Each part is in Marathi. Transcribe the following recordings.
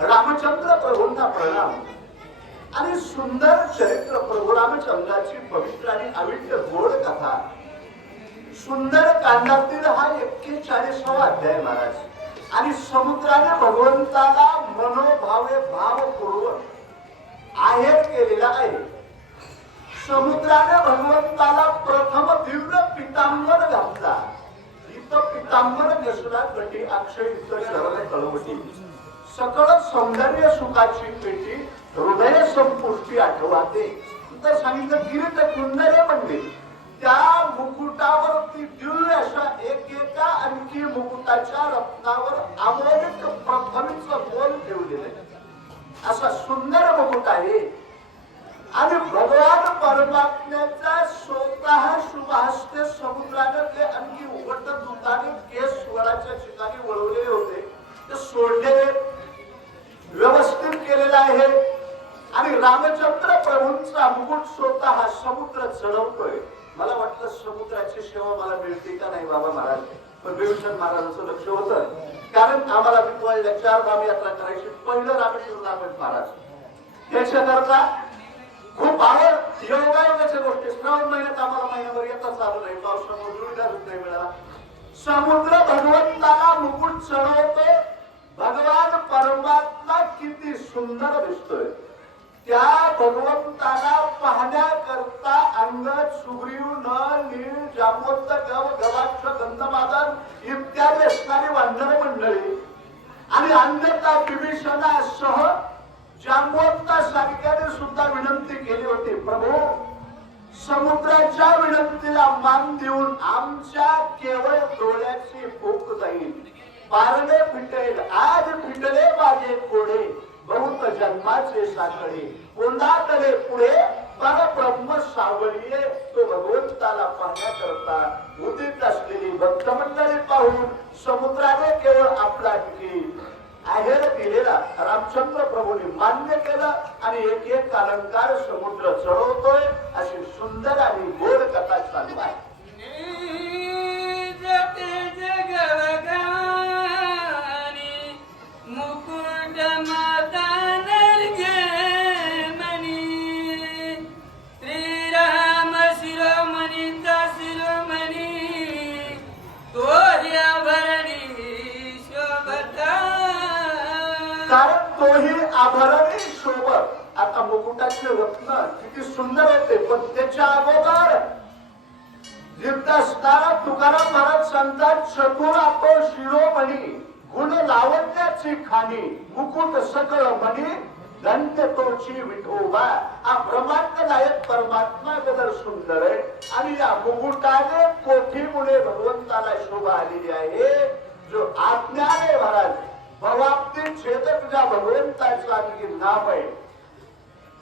रामचंद्र प्रभूंना प्रणाम आणि सुंदर चरित्र प्रभू रामचंद्राची पवित्र आणि अविट्य गोड कथा सुंदर कांडातील हा 41वा अध्याय महाराज. आणि समुद्राने भगवंताला मनोभावे भावपूर्वक आहेर केलेला आहे. समुद्राने भगवंताला प्रथम दिव्य पितांबर घातला. इथं पितांबर नेसला कटी अक्षय इथं शरण कळवटी सकळ सौंदर्य सुखाची पेटी हृदय संपुष्टी आठवते. तर सांगितलं किरीट कुंडले म्हणजे त्या मुकुटावरती दिव्य अशा एकेका आणखी मुकुटाच्या रत्नावर अमोलिक प्रथमीचं बोल ठेवलेलं असा सुंदर मुकुट आहे. आणि भगवान परमात्म्याचा स्वतः शुभहस्ते समुद्राने ते आणखी उघड दुधाने केस वडाच्या ठिकाणी वळवलेले होते ते सोडलेले व्यवस्थित केलेला आहे. आणि रामचंद्र प्रभूंचा मुकुट स्वतः समुद्र चढवतोय. मला वाटलं समुद्राची सेवा मला मिळते का नाही बाबा महाराज, पण विभूषण महाराजांचं लक्ष होतं. कारण आम्हाला पिंपळला 4 धाम यात्रा करायची. पहिलं रामेश्वर महाराज याच्याकरता खूप आवड योगायोगाच्या गोष्टी. श्रावण महिन्यात आम्हाला महिनाभर येताच आलं नाही, पावसामुळे जुळीदारच नाही मिळाला. समुद्र भगवंताला मुकुट चढवतोय. भगवान परमात्मा किती सुंदर दिसतोय. त्या भगवंताला पाहण्याकरता अंगद सुग्रीव नळ नीळ जांबवंत गव गवाक्ष गंधमादन इत्यादी असणारी वानर मंडळी आणि अन्यथा विभीषणासह जांबवंतासारख्याने सुद्धा विनंती केली होती. प्रभू समुद्राच्या विनंतीला मान देऊन आमच्या केवळ डोळ्याची भूक जाईल. पारणे फिटेल आज फिटले माझे कोडे बहुत जन्माचे साखळे कोंडातले पुढे परब्रह्म सावलीये. तो भगवंताला पाहण्याकरता उदित असलेली भक्तमंडळी पाहून समुद्राने केवळ आपला आहेर दिलेला रामचंद्र प्रभूंनी मान्य केलं आणि एक एक अलंकार समुद्र चढवतोय. अशी सुंदर आणि गोड कथा चालू आहे. कारण तोही आभरणी सोबत आता मुकुटाचे रत्न किती सुंदर होते. पण त्याच्या अगोदर जिद्द असणारा तुकाराम महाराज सांगतात चतुर आपो शिरोमणी गुण लावण्याची खाणी मुकुट सकळ मणी धन्य तोची विठोबा. हा ब्रह्मांड नायक परमात्मा बदल सुंदर आहे. आणि या मुकुटाने कोठीमुळे भगवंताला शोभा आलेली आहे. जो आज्ञा आहे महाराज भवाप्ती छेदक ज्या भगवंताचा नाम आहे.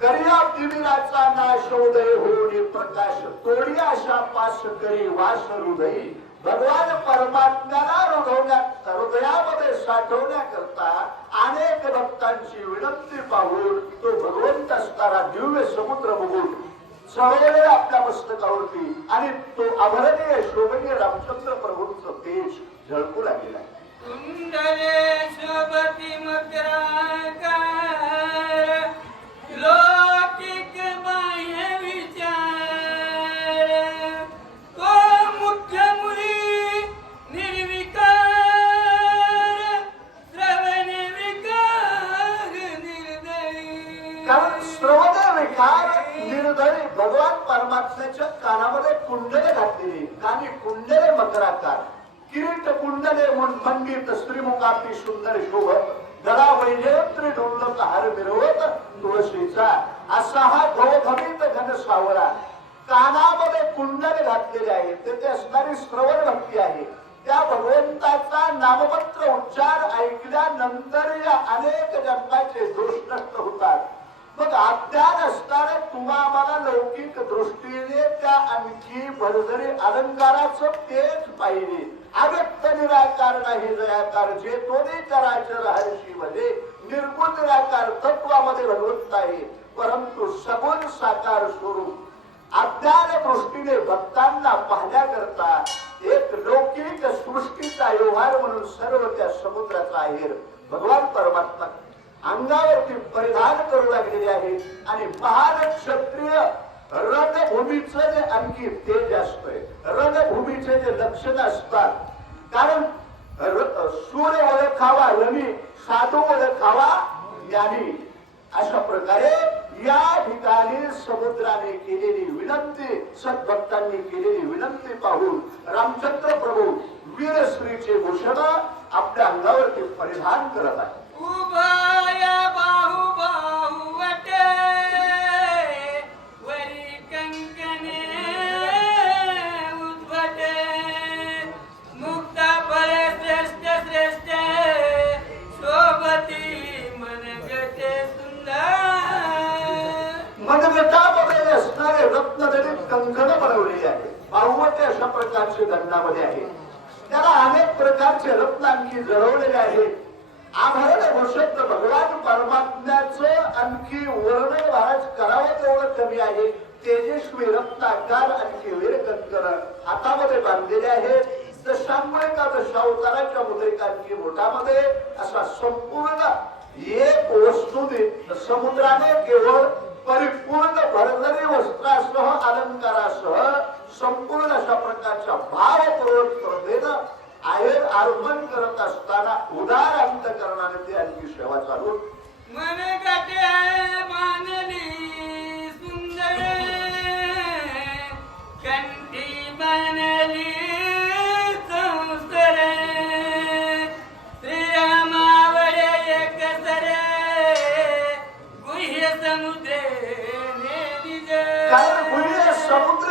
करिया तिमिराचा नाशोदय होणे प्रकाश तोडी आशा पाश करी वास हृदयी. भगवान परमात्म्याला हृदयामध्ये साठवण्याकरता अनेक भक्तांची विनंती पाहून तो भगवंत असणारा दिव्य समुद्र मुकुट चढवलेला आपल्या मस्तकावरती आणि तो अभरणीय शोभनीय रामचंद्र प्रभूंचं तेज झळकू लागलेला आहे. कुंडले शोभती मकराकार लौकिक बाह्य विचार तो मुख्य मुली निर्विकार श्रवण विकार निर्दयी. कारण श्रवण विकार निर्दयी भगवान परमात्म्याच्या कानामध्ये कुंडले घातलेली. कानी कुंडले मकराकार किरीट कुंडले मंडित स्त्रीमुखाती सुंदर शोभत गळा वैजयंत्री ढोलक हार मिरवत तुळशीचा असा हा गौधमित घन सावळा. कानामध्ये कुंडले घातलेले आहेत. तेथे असणारी श्रवण भक्ती आहे. त्या भगवंताचा नामपत्र उच्चार ऐकल्यानंतर या अनेक जन्माचे दोष नष्ट होतात. मग अज्ञान असताना तुम्हा आम्हाला लौकिक दृष्टीने त्या आणखी भरभरी अलंकाराचं तेच पाहिजे. अव्यक्त निराकार नाही जयाकार जे तोने चराचर हर्षी मध्ये निर्गुण निराकार तत्वामध्ये भगवंत आहे, परंतु सगुण साकार स्वरूप अज्ञान दृष्टीने भक्तांना पाहण्याकरता एक लौकिक सृष्टीचा व्यवहार म्हणून सर्व त्या समुद्राचा आहेर भगवान परमात्मा अंगावरती परिधान करू लागलेले आहे. आणि महान क्षत्रिय रणभूमीचं जे आणखी तेज असतंय, रणभूमीचे जे लक्षण असतात, कारण सूर्य ओळखावा रमी, साधू ओळखावा ज्ञानी. अशा प्रकारे या ठिकाणी समुद्राने केलेली विनंती, सद्भक्तांनी केलेली विनंती पाहून रामचंद्र प्रभू वीरश्रीचे भूषण आपल्या अंगावरती परिधान करत आहे. उभया बाहु बाहु वटे वरी कंकणे उद्भटे मुक्ता फळे श्रेष्ठ श्रेष्ठ शोभती मनगटे सुंदर. मनगटामध्ये असणारे रत्नजडित कंकण बनवलेले आहे. बाहुवटे अशा प्रकारचे गंधामध्ये आहे. त्याला अनेक प्रकारचे रत्न आणखी जळवलेले आहेत. आभरण भूषण भगवान परमात्म्याचं आणखी वर्णन महाराज करावं तेवढं कमी आहे. तेजस्वी रत्नाकार आणखी वीर कंकण हातामध्ये बांधलेले आहेत. दशांबळेका दशावताराच्या मुद्रिकांची बोटामध्ये असा संपूर्ण एक वस्तुनित समुद्राने केवळ परिपूर्ण भरभरी वस्त्रासह अलंकारासह संपूर्ण अशा प्रकारच्या भावपूर्वक श्रद्धेनं आहेर अर्पण करत असताना उदार अंतकरणाने ती आणखी सेवा चालू. मनगटे मानली सुंदर कंठी बनली संस्तर श्रीरामावडे एक सरे गुह्य समुद्रे कारण गुह्य समुद्र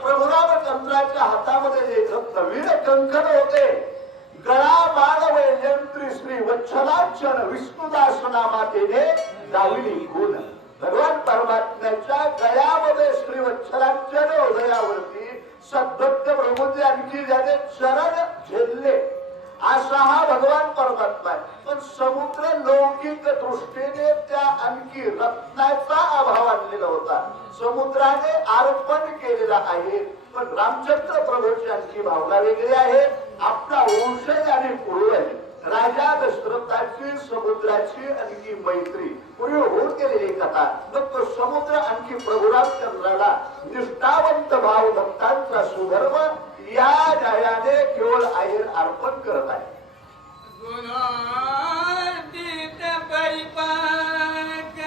प्रभू रामचंद्राच्या हातामध्ये जे नवीन कंकण होते, गळा बाळ वैजंत्री श्री वत्सलांचन विष्णुदास नामातेने दाविली गुण. भगवान परमात्म्याच्या गळ्यामध्ये श्री वत्सलांचन हृदयावरती सद्भक्त प्रभूंचे आणखी ज्याने चरण झेलले असा हा भगवान परमात्मा आहे. पण समुद्र लौकिक दृष्टीने त्या आणखी रत्नाचा अभाव आणलेला होता. समुद्राने अर्पण केलेला आहे. पण रामचंद्र प्रभूची आणखी भावना वेगळी आहे. आपला वंशज आणि पूर्वज राजा दशरथाची समुद्राची आणखी मैत्री पूर्वी होऊन गेलेली कथा. मग तो समुद्र आणखी प्रभू रामचंद्राला निष्ठावंत भाव भक्तांचा सुधर्म या न्यायाने केवळ आहेर अर्पण करत आहे. गुणातीत परिपाक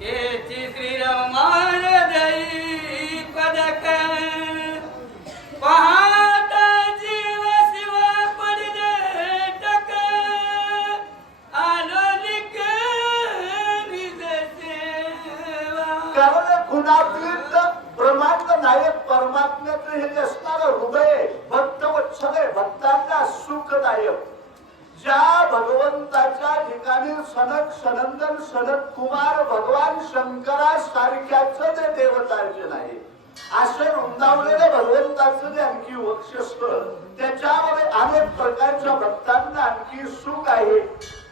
येची श्रीरमान दई पदक पाहता जीव शिव पडले टक आलोलिक निज सेवा. कारण गुणातीत ब्रह्मांड नायक परमात्म्याचं हे जे असणारं हृदय भक्त वत्सल आहे, भक्तांना सुखदायक. ज्या भगवंताच्या ठिकाणी सनक सनंदन सनत कुमार भगवान शंकरासारख्याच ते देवतार्चन आहे. असं रुंदावलेलं भगवंताचं जे आणखी वक्षस्थळ, त्याच्यामध्ये अनेक प्रकारच्या भक्तांना आणखी सुख आहे.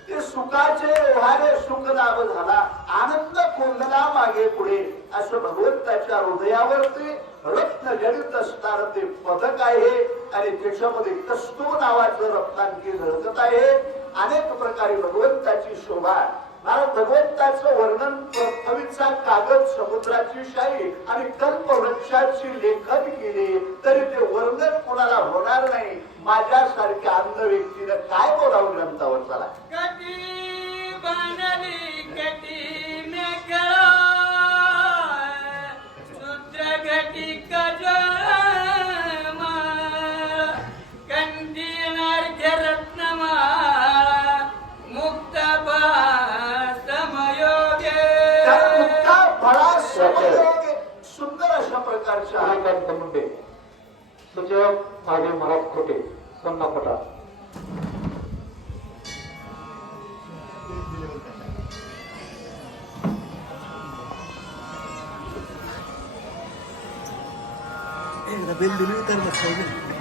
ते सुखाचे ओहारे सुख लाभ झाला, आनंद कोंडला मागे पुढे असं भगवंताच्या हृदयावरती रत्न जडित असणार ते पदक आहे. आणि त्याच्यामध्ये कस्तूर नावाचं रत्नांकी झळकत आहे. अनेक प्रकारे भगवंताची शोभा. कारण भगवंताचं वर्णन पृथ्वीचा कागद, समुद्राची शाही आणि कल्पवृक्षाची लेखन केले तरी ते वर्णन कोणाला होणार नाही. माझ्यासारख्या अंध व्यक्तीनं काय बोलावं ग्रंथावर. चला कटी बनली कटी मेघ शूद्र घटी कजमा कंठी नार्घ्य रत्नमाळा मुक्त समयोगे. मुक्ता फळा समयोगे. सुंदर अशा प्रकारच्या मुंडे सूचक महादेव महाराज खोटे सोन्नापटा. एकदा बेल दिली तर